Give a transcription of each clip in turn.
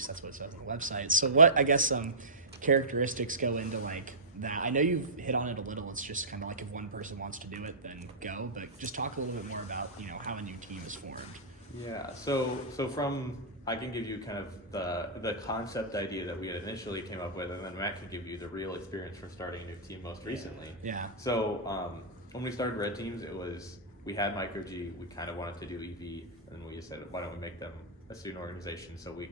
least that's what it says on the website. So what, I guess, characteristics go into like that? I know you've hit on it a little. It's just kind of like if one person wants to do it, then go. But just talk a little bit more about, you know, how a new team is formed. Yeah, so from, I can give you kind of the concept idea that we had initially came up with, and then Matt can give you the real experience from starting a new team most recently. Yeah. So when we started Red Teams, we had Micro G, we kind of wanted to do EV, and we said, why don't we make them a student organization so we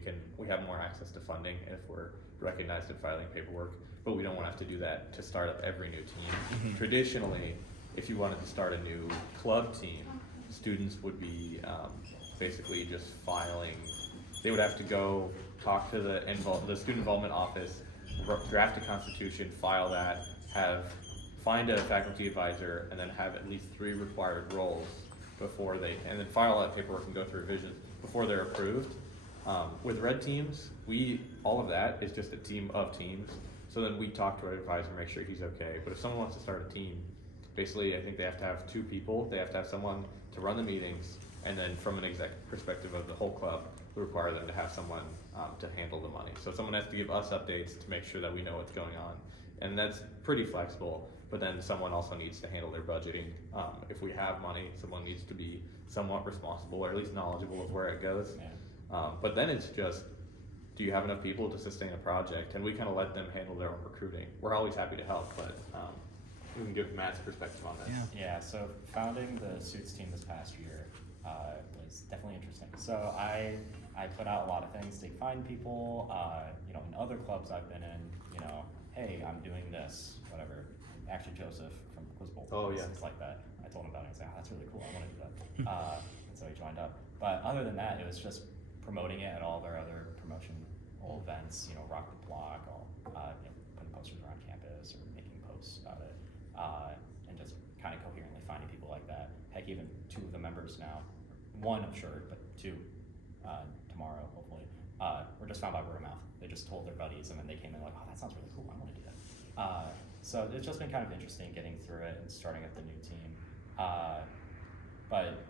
have more access to funding if we're recognized in filing paperwork, but we don't want to have to do that to start up every new team. Traditionally, if you wanted to start a new club team, students would be basically just filing. They would have to go talk to the student involvement office, draft a constitution, file that, find a faculty advisor, and then have at least 3 required roles and then file that paperwork and go through revisions before they're approved. With Red Teams, all of that is just a team of teams. So then we talk to our advisor, make sure he's okay. But if someone wants to start a team, basically I think they have to have 2 people. They have to have someone to run the meetings, and then from an exec perspective of the whole club, we require them to have someone to handle the money. So someone has to give us updates to make sure that we know what's going on. And that's pretty flexible, but then someone also needs to handle their budgeting. If we have money, someone needs to be somewhat responsible, or at least knowledgeable of where it goes. But then it's just, do you have enough people to sustain a project? And we kind of let them handle their own recruiting. We're always happy to help, but we can give Matt's perspective on this. Yeah, so founding the Suits team this past year was definitely interesting. So I put out a lot of things to find people, you know, in other clubs I've been in, you know, hey, I'm doing this, whatever. Actually, Joseph from Quiz Bowl, things like that. I told him about it and I was like, oh, that's really cool, I want to do that. And so he joined up. But other than that, it was just promoting it at all of our other promotional events, you know, Rock the Block, you know, putting posters around campus or making posts about it, and just kind of coherently finding people like that. Heck, even 2 of the members now, 1 I'm sure, but 2 tomorrow hopefully, were just found by word of mouth. They just told their buddies, and then they came in like, oh, that sounds really cool, I want to do that. So it's just been kind of interesting getting through it and starting up the new team. But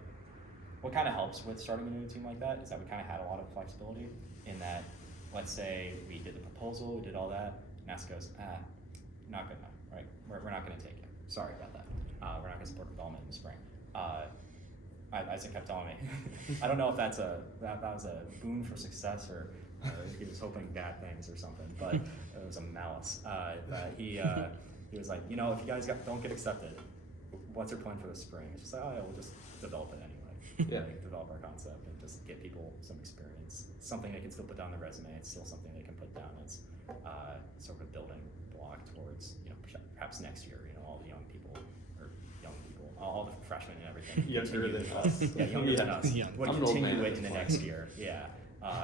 what kind of helps with starting a new team like that is that we kind of had a lot of flexibility in that, let's say we did the proposal, we did all that, and NASA goes, not good enough, right? We're not going to take it. Sorry about that. We're not going to support development in the spring. Isaac kept telling me, I don't know if that was a boon for success or he was hoping bad things or something, but it was a malice. He was like, you know, if you guys don't get accepted, what's your plan for the spring? It's just like, oh yeah, we'll just develop it anyway. Like, develop our concept and just get people some experience. It's something they can still put down their resume. It's still something they can put down as sort of a building block towards, you know, perhaps next year, you know, all the young people, all the freshmen and everything. Younger than us. Yeah, younger than us. Yeah. Would I'm an old continue man it at in the this next point. year. Yeah.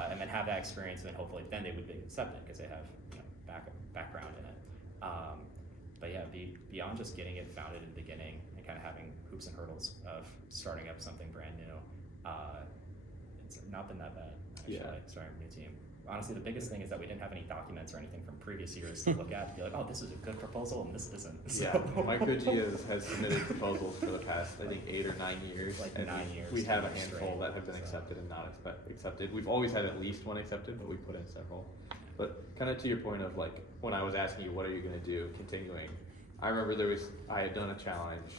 And then have that experience, and then hopefully they would be accepted because they have, you know, background in it. But yeah, beyond just getting it founded in the beginning and kind of having hoops and hurdles of starting up something brand new, it's not been that bad actually. Starting a new team. Honestly, the biggest thing is that we didn't have any documents or anything from previous years to look at to be like, oh, this is a good proposal and this isn't. So. Yeah, Micro G has submitted proposals for the past, I think, 8 or 9 years. Like and 9 years. We have a straight, handful that have been accepted and not accepted. We've always had at least 1 accepted, but we put in several. But kind of to your point of like, when I was asking you, what are you going to do, continuing, I remember I had done a challenge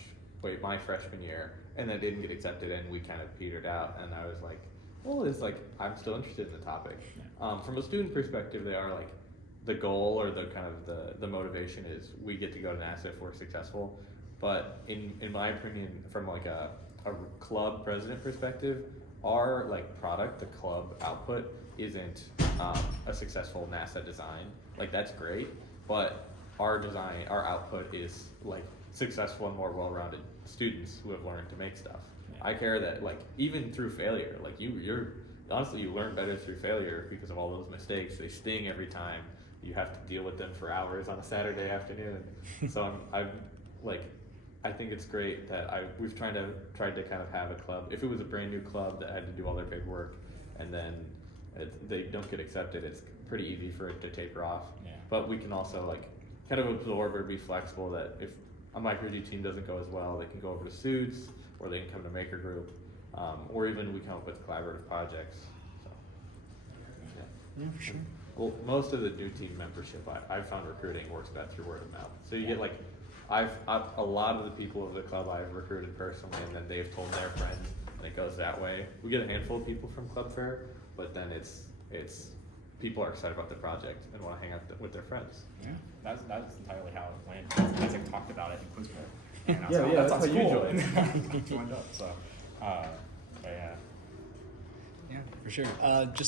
my freshman year, and then didn't get accepted, and we kind of petered out, and I was like, well, it's like, I'm still interested in the topic. From a student perspective, they are like, the goal or the kind of the motivation is we get to go to NASA if we're successful. But in my opinion, from like a club president perspective, our like product, the club output, isn't a successful NASA design. Like that's great, but our output is like successful and more well-rounded students who have learned to make stuff. I care that like even through failure, like you're honestly you learn better through failure because of all those mistakes. They sting every time you have to deal with them for hours on a Saturday afternoon. So I think it's great that we've tried to kind of have a club. If it was a brand new club that had to do all their paperwork and then they don't get accepted, it's pretty easy for it to taper off. But we can also like kind of absorb or be flexible that if a Micro G team doesn't go as well, they can go over to Suits, or they can come to Maker Group, or even we come up with collaborative projects. So, Yeah, for sure. Well, most of the new team membership, I've found recruiting works best through word of mouth. So you get like, I've a lot of the people of the club I've recruited personally, and then they've told their friends, and it goes that way. We get a handful of people from Club Fair, but then it's people are excited about the project and want to hang out with their friends. Yeah, that's entirely how it went. Isaac talked about it in Quizbook. And I was Yeah, like, yeah, that that's sounds how you cool. joined. Joined up. So, but yeah. Yeah, for sure. Just